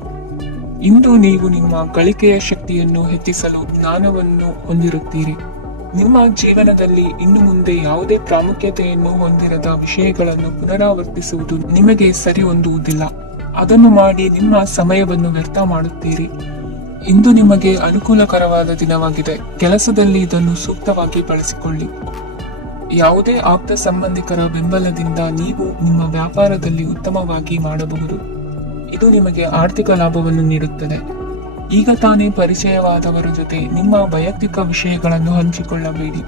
ಇಂದು ನೀವು ನಿಮ್ಮ ಗಳಿಕೆಯ ಶಕ್ತಿಯನ್ನು ಹೆಚ್ಚಿಸಲು ಜ್ಞಾನವನ್ನು ಹೊಂದಿರುತ್ತೀರಿ. ನಿಮ್ಮ ಜೀವನದಲ್ಲಿ ಇನ್ನು ಮುಂದೆ ಯಾವುದೇ ಪ್ರಾಮುಖ್ಯತೆಯನ್ನು ಹೊಂದಿರದ ವಿಷಯಗಳನ್ನು ಪುನರಾವರ್ತಿಸುವುದು ನಿಮಗೆ ಸರಿ ಹೊಂದುವುದಿಲ್ಲ. ಅದನ್ನು ಮಾಡಿ ನಿಮ್ಮ ಸಮಯವನ್ನು ವ್ಯರ್ಥ ಮಾಡುತ್ತೀರಿ. ಇಂದು ನಿಮಗೆ ಅನುಕೂಲಕರವಾದ ದಿನವಾಗಿದೆ. ಕೆಲಸದಲ್ಲಿ ಇದನ್ನು ಸೂಕ್ತವಾಗಿ ಬಳಸಿಕೊಳ್ಳಿ. ಯಾವುದೇ ಆಪ್ತ ಸಂಬಂಧಿಕರ ಬೆಂಬಲದಿಂದ ನೀವು ನಿಮ್ಮ ವ್ಯಾಪಾರದಲ್ಲಿ ಉತ್ತಮವಾಗಿ ಮಾಡಬಹುದು. ಇದು ನಿಮಗೆ ಆರ್ಥಿಕ ಲಾಭವನ್ನು ನೀಡುತ್ತದೆ. ಈಗ ತಾನೇ ಪರಿಚಯವಾದವರ ಜೊತೆ ನಿಮ್ಮ ವೈಯಕ್ತಿಕ ವಿಷಯಗಳನ್ನು ಹಂಚಿಕೊಳ್ಳಬೇಡಿ.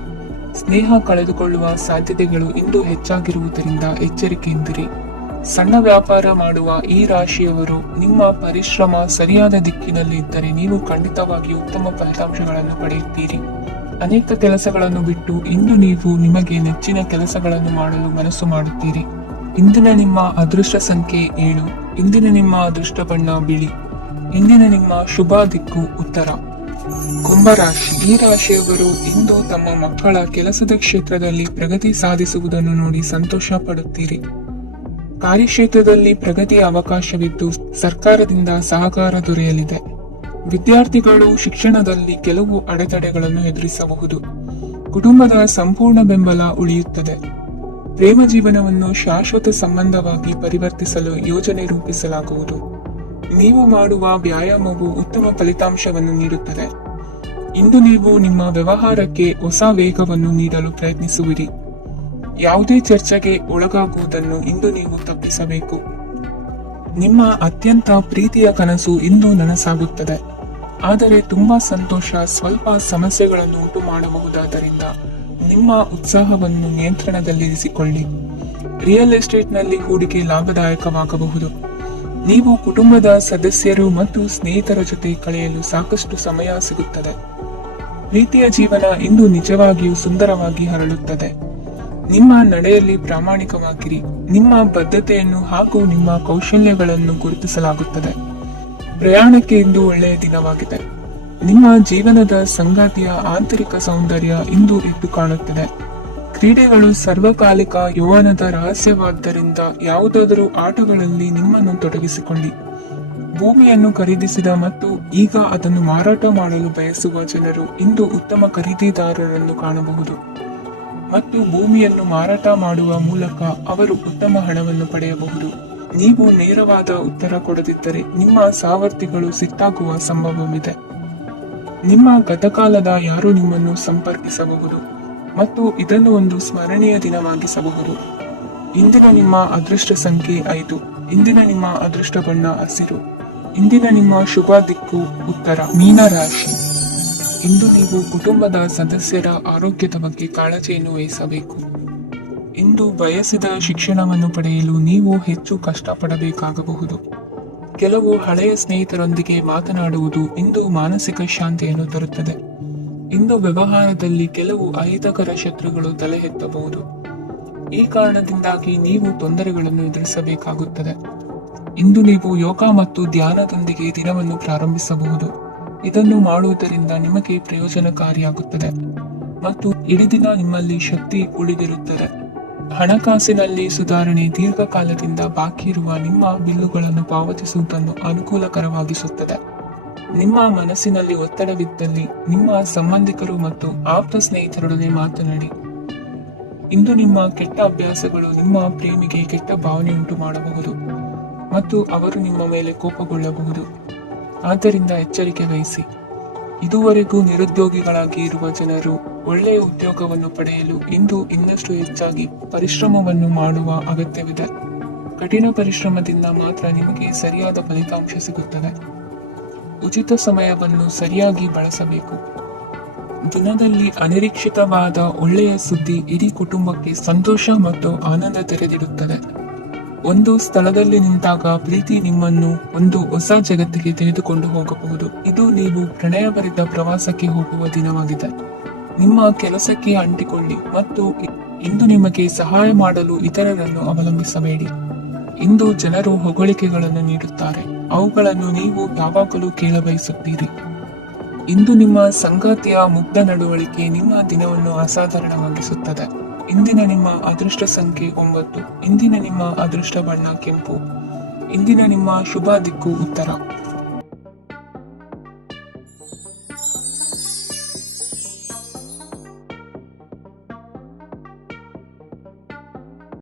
ಸ್ನೇಹ ಕಳೆದುಕೊಳ್ಳುವ ಸಾಧ್ಯತೆಗಳು ಇಂದು ಹೆಚ್ಚಾಗಿರುವುದರಿಂದ ಎಚ್ಚರಿಕೆಯಿಂದಿರಿ. ಸಣ್ಣ ವ್ಯಾಪಾರ ಮಾಡುವ ಈ ರಾಶಿಯವರು ನಿಮ್ಮ ಪರಿಶ್ರಮ ಸರಿಯಾದ ದಿಕ್ಕಿನಲ್ಲಿ ಇದ್ದರೆ ನೀವು ಖಂಡಿತವಾಗಿ ಉತ್ತಮ ಫಲಿತಾಂಶಗಳನ್ನು ಪಡೆಯುತ್ತೀರಿ. ಅನೇಕ ಕೆಲಸಗಳನ್ನು ಬಿಟ್ಟು ಇಂದು ನೀವು ನಿಮಗೆ ನೆಚ್ಚಿನ ಕೆಲಸಗಳನ್ನು ಮಾಡಲು ಮನಸ್ಸು ಮಾಡುತ್ತೀರಿ. ಇಂದಿನ ನಿಮ್ಮ ಅದೃಷ್ಟ ಸಂಖ್ಯೆ 7. ಇಂದಿನ ನಿಮ್ಮ ಅದೃಷ್ಟ ಬಣ್ಣ ಬಿಳಿ. ಇಂದಿನ ನಿಮ್ಮ ಶುಭ ದಿಕ್ಕು ಉತ್ತರ. ಕುಂಭರಾಶಿ. ಈ ರಾಶಿಯವರು ಇಂದು ತಮ್ಮ ಮಕ್ಕಳ ಕೆಲಸದ ಕ್ಷೇತ್ರದಲ್ಲಿ ಪ್ರಗತಿ ಸಾಧಿಸುವುದನ್ನು ನೋಡಿ ಸಂತೋಷ ಪಡುತ್ತೀರಿ. ಕಾರ್ಯಕ್ಷೇತ್ರದಲ್ಲಿ ಪ್ರಗತಿಯ ಅವಕಾಶವಿದ್ದು ಸರ್ಕಾರದಿಂದ ಸಹಕಾರ ದೊರೆಯಲಿದೆ. ವಿದ್ಯಾರ್ಥಿಗಳು ಶಿಕ್ಷಣದಲ್ಲಿ ಕೆಲವು ಅಡೆತಡೆಗಳನ್ನು ಎದುರಿಸಬಹುದು. ಕುಟುಂಬದ ಸಂಪೂರ್ಣ ಬೆಂಬಲ ಉಳಿಯುತ್ತದೆ. ಪ್ರೇಮ ಜೀವನವನ್ನು ಶಾಶ್ವತ ಸಂಬಂಧವಾಗಿ ಪರಿವರ್ತಿಸಲು ಯೋಜನೆ ರೂಪಿಸಲಾಗುವುದು. ನೀವು ಮಾಡುವ ವ್ಯಾಯಾಮವು ಉತ್ತಮ ಫಲಿತಾಂಶವನ್ನು ನೀಡುತ್ತದೆ. ಇಂದು ನೀವು ನಿಮ್ಮ ವ್ಯವಹಾರಕ್ಕೆ ಹೊಸ ವೇಗವನ್ನು ನೀಡಲು ಪ್ರಯತ್ನಿಸುವಿರಿ. ಯಾವುದೇ ಚರ್ಚೆಗೆ ಒಳಗಾಗುವುದನ್ನು ಇಂದು ನೀವು ತಪ್ಪಿಸಬೇಕು. ನಿಮ್ಮ ಅತ್ಯಂತ ಪ್ರೀತಿಯ ಕನಸು ಇಂದು ನನಸಾಗುತ್ತದೆ. ಆದರೆ ತುಂಬಾ ಸಂತೋಷ ಸ್ವಲ್ಪ ಸಮಸ್ಯೆಗಳನ್ನು ಉಂಟು ಮಾಡಬಹುದಾದ್ದರಿಂದ ನಿಮ್ಮ ಉತ್ಸಾಹವನ್ನು ನಿಯಂತ್ರಣದಲ್ಲಿರಿಸಿಕೊಳ್ಳಿ. ರಿಯಲ್ ಎಸ್ಟೇಟ್ನಲ್ಲಿ ಹೂಡಿಕೆ ಲಾಭದಾಯಕವಾಗಬಹುದು. ನೀವು ಕುಟುಂಬದ ಸದಸ್ಯರು ಮತ್ತು ಸ್ನೇಹಿತರ ಜೊತೆ ಕಳೆಯಲು ಸಾಕಷ್ಟು ಸಮಯ ಸಿಗುತ್ತದೆ. ಪ್ರೀತಿಯ ಜೀವನ ಇಂದು ನಿಜವಾಗಿಯೂ ಸುಂದರವಾಗಿ ಹರಳುತ್ತದೆ. ನಿಮ್ಮ ನಡೆಯಲ್ಲಿ ಪ್ರಾಮಾಣಿಕವಾಗಿರಿ. ನಿಮ್ಮ ಬದ್ಧತೆಯನ್ನು ಹಾಗೂ ನಿಮ್ಮ ಕೌಶಲ್ಯಗಳನ್ನು ಗುರುತಿಸಲಾಗುತ್ತದೆ. ಪ್ರಯಾಣಕ್ಕೆ ಇಂದು ಒಳ್ಳೆಯ ದಿನವಾಗಿದೆ. ನಿಮ್ಮ ಜೀವನದ ಸಂಗಾತಿಯ ಆಂತರಿಕ ಸೌಂದರ್ಯ ಇಂದು ಎದ್ದು ಕಾಣುತ್ತದೆ. ಕ್ರೀಡೆಗಳು ಸರ್ವಕಾಲಿಕ ಯೌವನದ ರಹಸ್ಯವಾದ್ದರಿಂದ ಯಾವುದಾದರೂ ಆಟಗಳಲ್ಲಿ ನಿಮ್ಮನ್ನು ತೊಡಗಿಸಿಕೊಳ್ಳಿ. ಭೂಮಿಯನ್ನು ಖರೀದಿಸಿದ ಮತ್ತು ಈಗ ಅದನ್ನು ಮಾರಾಟ ಮಾಡಲು ಬಯಸುವ ಜನರು ಇಂದು ಉತ್ತಮ ಖರೀದಿದಾರರನ್ನು ಕಾಣಬಹುದು ಮತ್ತು ಭೂಮಿಯನ್ನು ಮಾರಾಟ ಮಾಡುವ ಮೂಲಕ ಅವರು ಉತ್ತಮ ಹಣವನ್ನು ಪಡೆಯಬಹುದು. ನೀವು ನೇರವಾದ ಉತ್ತರ ಕೊಡದಿದ್ದರೆ ನಿಮ್ಮ ಸಹವರ್ತಿಗಳು ಸಿಟ್ಟಾಗುವ ಸಂಭವವಿದೆ. ನಿಮ್ಮ ಗತಕಾಲದ ಯಾರು ನಿಮ್ಮನ್ನು ಸಂಪರ್ಕಿಸಬಹುದು ಮತ್ತು ಇದನ್ನು ಒಂದು ಸ್ಮರಣೀಯ ದಿನವಾಗಿಸಬಹುದು. ಇಂದಿನ ನಿಮ್ಮ ಅದೃಷ್ಟ ಸಂಖ್ಯೆ 5. ಇಂದಿನ ನಿಮ್ಮ ಅದೃಷ್ಟ ಬಣ್ಣ ಹಸಿರು. ಇಂದಿನ ನಿಮ್ಮ ಶುಭ ದಿಕ್ಕು ಉತ್ತರ. ಮೀನರಾಶಿ. ಇಂದು ನೀವು ಕುಟುಂಬದ ಸದಸ್ಯರ ಆರೋಗ್ಯದ ಬಗ್ಗೆ ಕಾಳಜಿಯನ್ನು ವಹಿಸಬೇಕು. ಇಂದು ಬಯಸಿದ ಶಿಕ್ಷಣವನ್ನು ಪಡೆಯಲು ನೀವು ಹೆಚ್ಚು ಕಷ್ಟಪಡಬೇಕಾಗಬಹುದು. ಕೆಲವು ಹಳೆಯ ಸ್ನೇಹಿತರೊಂದಿಗೆ ಮಾತನಾಡುವುದು ಇಂದು ಮಾನಸಿಕ ಶಾಂತಿಯನ್ನು ತರುತ್ತದೆ. ಇಂದು ವ್ಯವಹಾರದಲ್ಲಿ ಕೆಲವು ಅಹಿತಕರ ಶತ್ರುಗಳು ತಲೆ ಎತ್ತಬಹುದು. ಈ ಕಾರಣದಿಂದಾಗಿ ನೀವು ತೊಂದರೆಗಳನ್ನು ಎದುರಿಸಬೇಕಾಗುತ್ತದೆ. ಇಂದು ನೀವು ಯೋಗ ಮತ್ತು ಧ್ಯಾನದೊಂದಿಗೆ ದಿನವನ್ನು ಪ್ರಾರಂಭಿಸಬಹುದು. ಇದನ್ನು ಮಾಡುವುದರಿಂದ ನಿಮಗೆ ಪ್ರಯೋಜನಕಾರಿಯಾಗುತ್ತದೆ ಮತ್ತು ಇಡೀ ದಿನ ನಿಮ್ಮಲ್ಲಿ ಶಕ್ತಿ ಉಳಿದಿರುತ್ತದೆ. ಹಣಕಾಸಿನಲ್ಲಿ ಸುಧಾರಣೆ ದೀರ್ಘಕಾಲದಿಂದ ಬಾಕಿ ಇರುವ ನಿಮ್ಮ ಬಿಲ್ಲುಗಳನ್ನು ಪಾವತಿಸುವುದನ್ನು ಅನುಕೂಲಕರವಾಗಿಸುತ್ತದೆ. ನಿಮ್ಮ ಮನಸ್ಸಿನಲ್ಲಿ ಒತ್ತಡವಿದ್ದಲ್ಲಿ ನಿಮ್ಮ ಸಂಬಂಧಿಕರು ಮತ್ತು ಆಪ್ತ ಸ್ನೇಹಿತರೊಡನೆ ಮಾತನಾಡಿ. ಇಂದು ನಿಮ್ಮ ಕೆಟ್ಟ ಅಭ್ಯಾಸಗಳು ನಿಮ್ಮ ಪ್ರೇಮಿಗೆ ಕೆಟ್ಟ ಭಾವನೆಯುಂಟು ಮಾಡಬಹುದು ಮತ್ತು ಅವರು ನಿಮ್ಮ ಮೇಲೆ ಕೋಪಗೊಳ್ಳಬಹುದು. ಆದ್ದರಿಂದ ಎಚ್ಚರಿಕೆ ವಹಿಸಿ. ಇದುವರೆಗೂ ನಿರುದ್ಯೋಗಿಗಳಾಗಿ ಇರುವ ಜನರು ಒಳ್ಳೆಯ ಉದ್ಯೋಗವನ್ನು ಪಡೆಯಲು ಇಂದು ಇನ್ನಷ್ಟು ಹೆಚ್ಚಾಗಿ ಪರಿಶ್ರಮವನ್ನು ಮಾಡುವ ಅಗತ್ಯವಿದೆ. ಕಠಿಣ ಪರಿಶ್ರಮದಿಂದ ಮಾತ್ರ ನಿಮಗೆ ಸರಿಯಾದ ಫಲಿತಾಂಶ ಸಿಗುತ್ತದೆ. ಉಚಿತ ಸಮಯವನ್ನು ಸರಿಯಾಗಿ ಬಳಸಬೇಕು. ದಿನದಲ್ಲಿ ಅನಿರೀಕ್ಷಿತವಾದ ಒಳ್ಳೆಯ ಸುದ್ದಿ ಇಡೀ ಕುಟುಂಬಕ್ಕೆ ಸಂತೋಷ ಮತ್ತು ಆನಂದ ತೆರೆದಿಡುತ್ತದೆ. ಒಂದು ಸ್ಥಳದಲ್ಲಿ ನಿಂತಾಗ ಪ್ರೀತಿ ನಿಮ್ಮನ್ನು ಒಂದು ಹೊಸ ಜಗತ್ತಿಗೆ ತೆಗೆದುಕೊಂಡು ಹೋಗಬಹುದು. ಇದು ನೀವು ಪ್ರಣಯಭರಿತ ಪ್ರವಾಸಕ್ಕೆ ಹೋಗುವ ದಿನವಾಗಿದೆ. ನಿಮ್ಮ ಕೆಲಸಕ್ಕೆ ಅಂಟಿಕೊಳ್ಳಿ ಮತ್ತು ಇಂದು ನಿಮಗೆ ಸಹಾಯ ಮಾಡಲು ಇತರರನ್ನು ಅವಲಂಬಿಸಬೇಡಿ. ಇಂದು ಜನರು ಹೊಗಳಿಕೆಗಳನ್ನು ನೀಡುತ್ತಾರೆ. ಅವುಗಳನ್ನು ನೀವು ಯಾವಾಗಲೂ ಕೇಳಬಯಸುತ್ತೀರಿ. ಇಂದು ನಿಮ್ಮ ಸಂಗಾತಿಯ ಮುಗ್ಧ ನಡವಳಿಕೆ ನಿಮ್ಮ ದಿನವನ್ನು ಅಸಾಧಾರಣವಾಗಿಸುತ್ತದೆ. ಇಂದಿನ ನಿಮ್ಮ ಅದೃಷ್ಟ ಸಂಖ್ಯೆ 9. ಇಂದಿನ ನಿಮ್ಮ ಅದೃಷ್ಟ ಬಣ್ಣ ಕೆಂಪು. ಇಂದಿನ ನಿಮ್ಮ ಶುಭ ದಿಕ್ಕು ಉತ್ತರ.